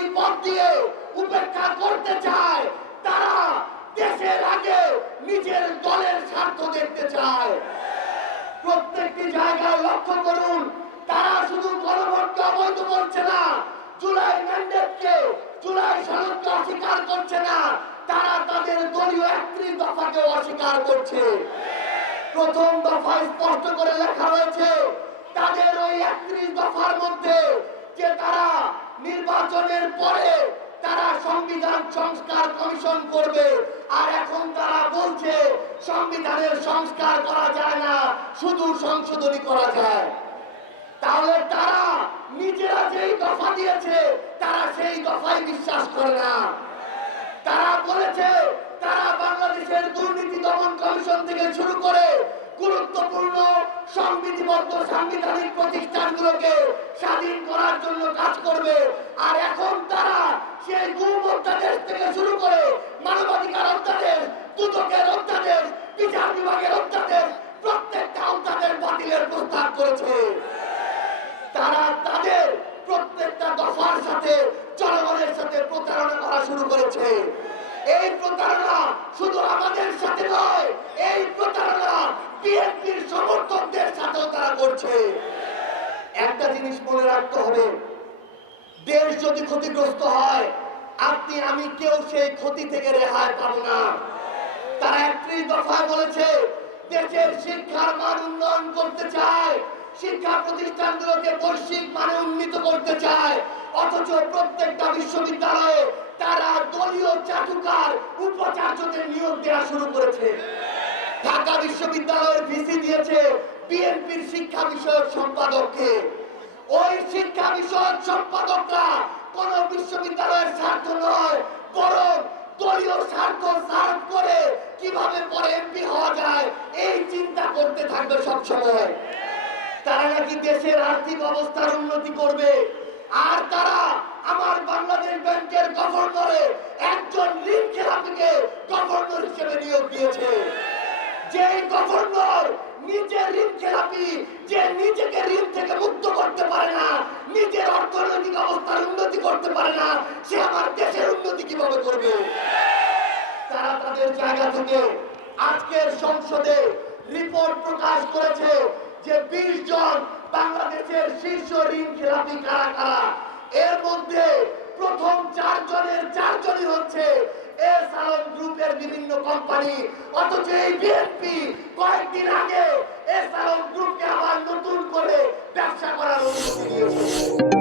রাজনৈতিক পথ দিয়ে উপেক্ষা করতে চায়, তারা দেশের আগে নিজের দলের স্বার্থ দেখতে চায়। প্রত্যেকটি জায়গায় লক্ষ্য করুন, তারা শুধু গণভোটকে অবৈধ বলছে না, জুলাই ম্যান্ডেটকে, জুলাই সনদকে অস্বীকার করছে না, তারা তাদের দলীয় 31 দফাকে অস্বীকার করছে। প্রথম দফায় স্পষ্ট করে লেখা হয়েছে তাদের ওই 31 দফার মধ্যে যে তারা নির্বাচনের পরে তারা সংবিধান সংস্কার কমিশন করবে, আর এখন তারা বলছে সংবিধানের সংস্কার করা যায় না, শুধু সংশোধনী করা যায়। তাহলে তারা নিজেরা যেই দফা দিয়েছে তারা সেই দফায় বিশ্বাস করে না। তারা বলেছে তারা বাংলাদেশের দুর্নীতি দমন কমিশন থেকে শুরু করে গুরুত্বপূর্ণ সংবিধিবদ্ধ সাংবিধানিক প্রতিষ্ঠানগুলোকে স্বাধীন করার জন্য কাজ করবে, আর এখন তারা সেই গুম অধ্যাদেশ থেকে শুরু করে মানবাধিকার অধ্যাদেশ, দুদকের অধ্যাদেশ, বিচার বিভাগের অধ্যাদেশ, প্রত্যেকটা অধ্যাদেশ বাতিলের প্রস্তাব করেছে। তারা তাদের প্রত্যেকটা দফার সাথে জনগণের সাথে প্রতারণা করা শুরু করেছে। এই প্রতারণা শুধু আমাদের সাথে নয়, এই প্রতারণা বিএনপির সমর্থকদের সাথেও তারা করছে। একটা জিনিস মনে রাখতে হবে, দেশ যদি ক্ষতিগ্রস্ত হয়, আপনি আমি কেউ সেই ক্ষতি থেকে রেহাই পাবো না। তারা 31 দফায় বলেছে দেশের শিক্ষার মান উন্নয়ন করতে চায়, শিক্ষা প্রতিষ্ঠানগুলোকে বৈশ্বিক মানে উন্নীত করতে চায়, অথচ প্রত্যেকটা বিশ্ববিদ্যালয়ে তারা দলীয় চাটুকার উপাচার্যদের নিয়োগ দেওয়া শুরু করেছে। ঢাকা বিশ্ববিদ্যালয়ের ভিসি দিয়েছে বিএনপির শিক্ষা বিষয়ক সম্পাদককে। ওই শিক্ষা বিষয়ক সম্পাদকরা কোন বিশ্ববিদ্যালয়ের স্বার্থ নয়, বরং দলীয় স্বার্থ সার্ভ করে কিভাবে পরে এমপি হওয়া যায় এই চিন্তা করতে থাকবে সবসময়। তারা নাকি দেশের আর্থিক অবস্থার উন্নতি করবে, আর তারা আমার বাংলাদেশ ব্যাংকের গভর্নরে একজন ঋণ খেলাপিকে গভর্নর হিসেবে নিয়োগ দিয়েছে। যে গভর্নর নিজে ঋণ খেলাপি, যে নিজেকে ঋণ থেকে মুক্ত করতে পারে না, নিজের অর্থনৈতিক অবস্থার উন্নতি করতে পারে না, সে আমার দেশের উন্নতি কিভাবে করবে? তারা তাদের জায়গা থেকে আজকের সংসদে রিপোর্ট প্রকাশ করেছে যে 20 জন বাংলাদেশের শীর্ষ ঋণ খেলাপি কারা কারা। এর মধ্যে প্রথম 4 জনের 4 জনই হচ্ছে এস আলম গ্রুপের বিভিন্ন কোম্পানি, অথচ এই বিএনপি কয়েকদিন আগে এস আলম গ্রুপকে আবার নতুন করে ব্যবসা করার অনুমতি দিয়েছে।